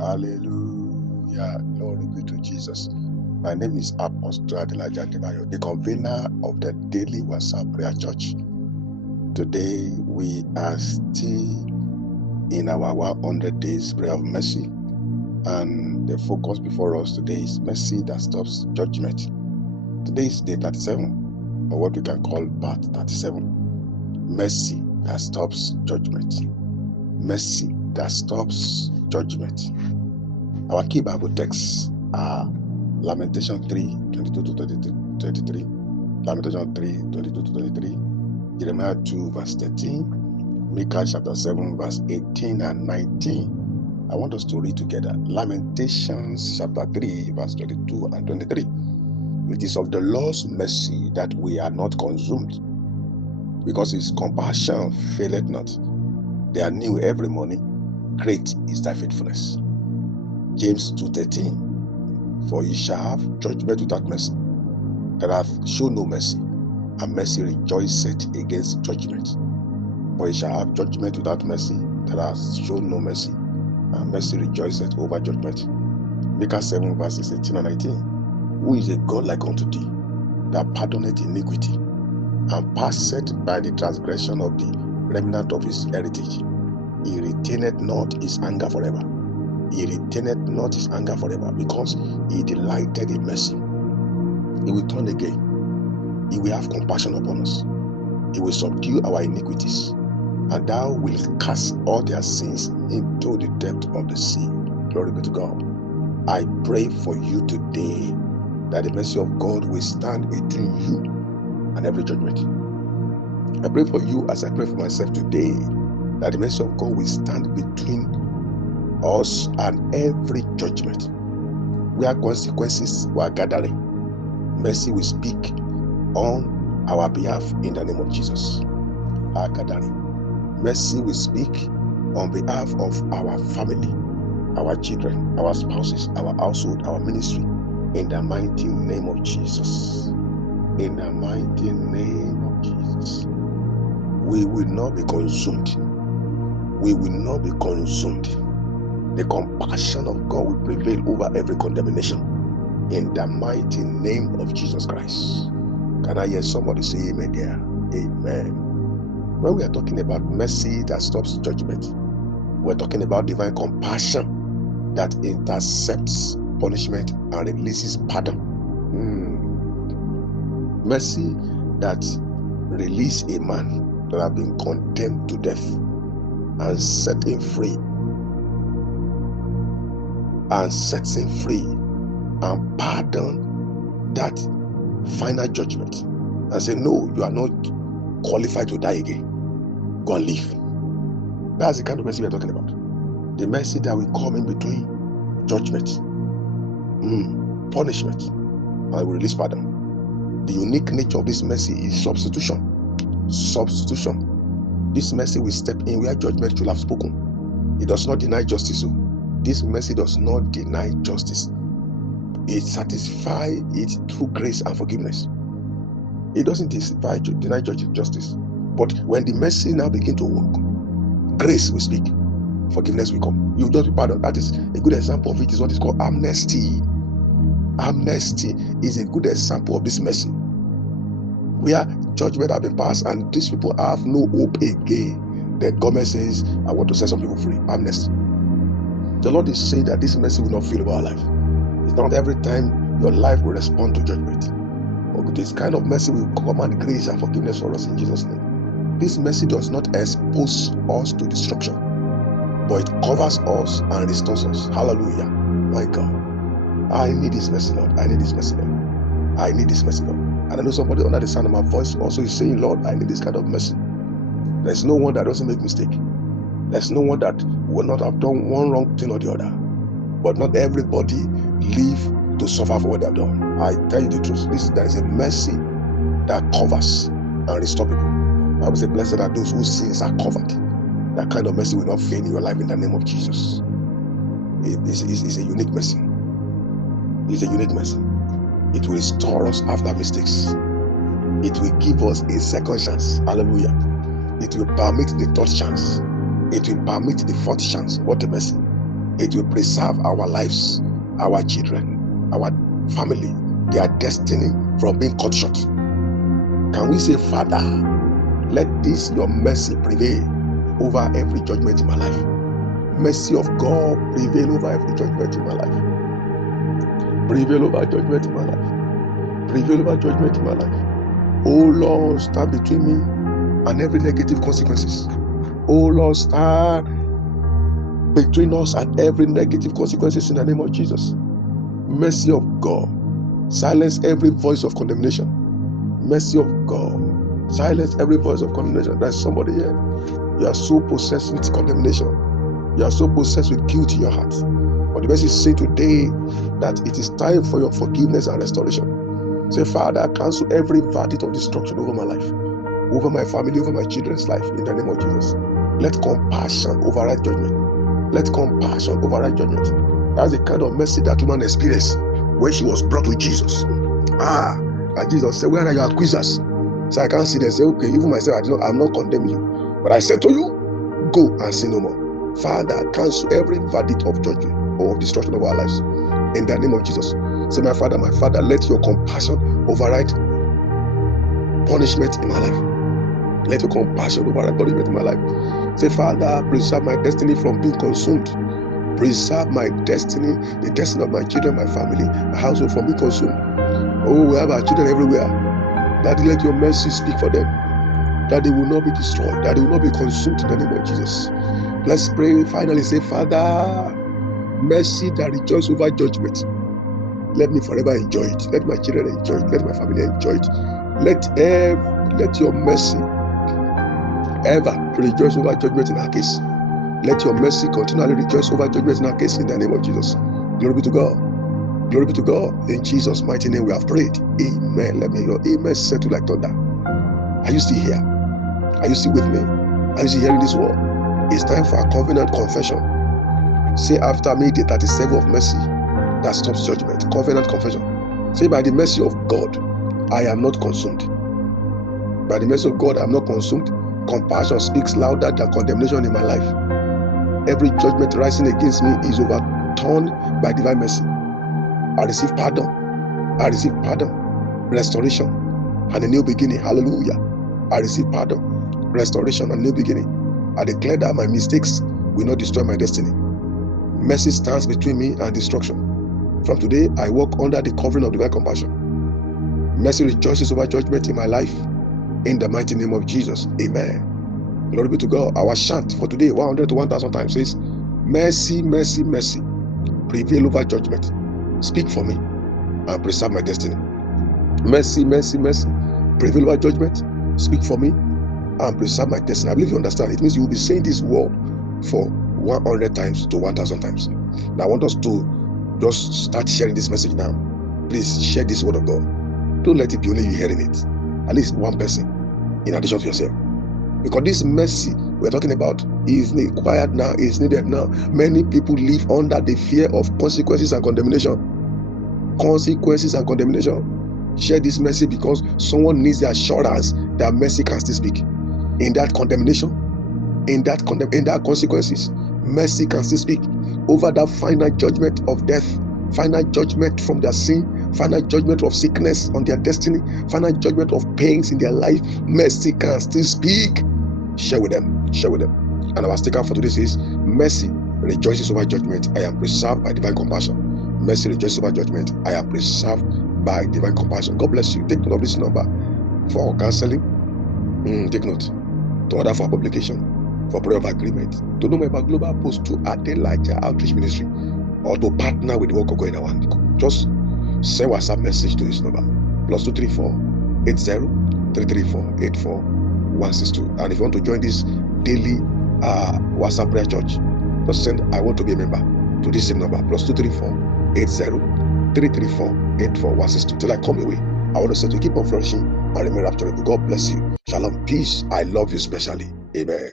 Hallelujah. Glory be to Jesus. My name is Apostle Adelaja Adebayo, the convener of the Daily WhatsApp Prayer Church. Today, we are still in our 100 days prayer of mercy. And the focus before us today is mercy that stops judgment. Today is day 37, or what we can call part 37. Mercy that stops judgment. Mercy that stops judgment. Our key Bible texts are Lamentation 3, 22 to 23, Lamentation 3, 22 to 23, Jeremiah 2, verse 13, Micah chapter 7, verse 18 and 19. I want us to read together Lamentations chapter 3, verse 22 and 23. It is of the Lord's mercy that we are not consumed, because his compassion faileth not. They are new every morning. Great is thy faithfulness. James 2:13. For ye shall have judgment without mercy, that hath shown no mercy, and mercy rejoiceth against judgment. For ye shall have judgment without mercy, that hath shown no mercy, and mercy rejoiceth over judgment. Micah 7, verses 18 and 19. Who is a God like unto thee, that pardoneth iniquity, and passeth by the transgression of the remnant of his heritage? He retaineth not his anger forever. He retaineth not his anger forever, because he delighted in mercy. He will turn again. He will have compassion upon us. He will subdue our iniquities, and thou wilt cast all their sins into the depth of the sea. Glory be to God. I pray for you today that the mercy of God will stand between you and every judgment. I pray for you as I pray for myself today, that the mercy of God will stand between us and every judgment. Where consequences were gathering, mercy will speak on our behalf in the name of Jesus. Our gathering, mercy will speak on behalf of our family, our children, our spouses, our household, our ministry, in the mighty name of Jesus. In the mighty name of Jesus. We will not be consumed. We will not be consumed. The compassion of God will prevail over every condemnation, in the mighty name of Jesus Christ. Can I hear somebody say amen there? Amen. When we are talking about mercy that stops judgment, we're talking about divine compassion that intercepts punishment and releases pardon. Mercy that releases a man that has been condemned to death and set him free, and sets him free, and pardon that final judgment and say, no, you are not qualified to die again. Go and live. That's the kind of mercy we are talking about. The mercy that will come in between judgment, punishment, and will release pardon. The unique nature of this mercy is substitution. Substitution. This mercy will step in where judgment should have spoken. It does not deny justice. This mercy does not deny justice. It satisfies it through grace and forgiveness. It doesn't deny justice. But when the mercy now begins to work, grace will speak, forgiveness will come. You just be pardoned. That is a good example of it. Is what is called amnesty. Amnesty is a good example of this mercy, where judgment has been passed and these people have no hope again. The government says, I want to set some people free. Amnesty. The Lord is saying that this mercy will not fail over our life. It's not every time your life will respond to judgment. But this kind of mercy will command grace and forgiveness for us in Jesus' name. This mercy does not expose us to destruction, but it covers us and restores us. Hallelujah. My God. I need this mercy, Lord. I need this mercy, Lord. I need this mercy, Lord. And I know somebody under the sound of my voice also is saying, Lord, I need this kind of mercy. There's no one that doesn't make mistake. There's no one that will not have done one wrong thing or the other. But not everybody live to suffer for what they have done. I tell you the truth. There is a mercy that covers and restores people. I would say, blessed are those whose sins are covered. That kind of mercy will not fail in your life in the name of Jesus. It's a unique mercy. It's a unique mercy. It will restore us after mistakes. It will give us a second chance. Hallelujah. It will permit the third chance. It will permit the fourth chance. What a mercy. It will preserve our lives, our children, our family, their destiny from being cut short. Can we say, Father, let this your mercy prevail over every judgment in my life? Mercy of God prevail over every judgment in my life. Prevail over judgment in my life. Prevail over judgment in my life. Oh Lord, stand between me and every negative consequences. Oh Lord, stand between us and every negative consequences in the name of Jesus. Mercy of God, silence every voice of condemnation. Mercy of God, silence every voice of condemnation. There's somebody here. You are so possessed with condemnation. You are so possessed with guilt in your heart. But the message is saying today that it is time for your forgiveness and restoration. Say, Father, I cancel every verdict of destruction over my life, over my family, over my children's life, in the name of Jesus. Let compassion override judgment. Let compassion override judgment. That's the kind of mercy that woman experienced when she was brought to Jesus. And Jesus said, where are your accusers? So I can't see them. Say, okay, even myself, I'm not condemning you. But I said to you, go and sin no more. Father, cancel every verdict of judgment or of destruction of our lives. In the name of Jesus. Say, my Father, let your compassion override punishment in my life. Let your compassion override punishment in my life. Say, Father, preserve my destiny from being consumed. Preserve my destiny, the destiny of my children, my family, my household from being consumed. Oh, we have our children everywhere. Daddy, let your mercy speak for them. That they will not be destroyed, that they will not be consumed in the name of Jesus. Let's pray. Finally, say, Father, mercy that rejoices over judgment. Let me forever enjoy it. Let my children enjoy it. Let my family enjoy it. Let your mercy ever rejoice over judgment in our case. Let your mercy continually rejoice over judgment in our case in the name of Jesus. Glory be to God. Glory be to God. In Jesus' mighty name we have prayed. Amen. Let me hear your amen settle like thunder. Are you still here? Are you still with me? Are you still hearing this word? It's time for a covenant confession. Say after me the 37 of mercy that stops judgment. Covenant confession. Say, by the mercy of God, I am not consumed. By the mercy of God, I am not consumed. Compassion speaks louder than condemnation in my life. Every judgment rising against me is overturned by divine mercy. I receive pardon. I receive pardon, restoration, and a new beginning. Hallelujah. I receive pardon, restoration, and a new beginning. I declare that my mistakes will not destroy my destiny. Mercy stands between me and destruction. From today, I walk under the covering of divine compassion. Mercy rejoices over judgment in my life. In the mighty name of Jesus. Amen. Glory be to God. Our chant for today, 100 to 1,000 times, says, mercy, mercy, mercy, prevail over judgment. Speak for me and preserve my destiny. Mercy, mercy, mercy, prevail over judgment. Speak for me and preserve my destiny. I believe you understand. It means you will be saying this word for 100 times to 1,000 times. Now I want us to just start sharing this message now. Please share this word of God. Don't let it be only you hearing it. At least one person in addition to yourself. Because this mercy we're talking about is required now, is needed now. Many people live under the fear of consequences and condemnation. Consequences and condemnation. Share this mercy because someone needs the assurance that mercy can still speak. In that condemnation, in that consequences, mercy can still speak over that final judgment of death, final judgment from their sin, final judgment of sickness on their destiny, final judgment of pains in their life. Mercy can still speak. Share with them. Share with them. And our sticker for today is, mercy rejoices over judgment. I am preserved by divine compassion. Mercy rejoices over judgment. I am preserved by divine compassion. God bless you. Take note of this number for counseling. Take note. To order for publication, for prayer of agreement, to know more about Global Post to Adelaja Outreach Ministry, or to partner with the work of God in our hand. Just send WhatsApp message to this number, +234 80 334 84162. And if you want to join this daily WhatsApp prayer church, just send I want to be a member to this same number, +234 80 334 84162. Till I come away, I want to say to keep on flourishing and remain rapturable. God bless you. Shalom. Peace. I love you specially. Amen.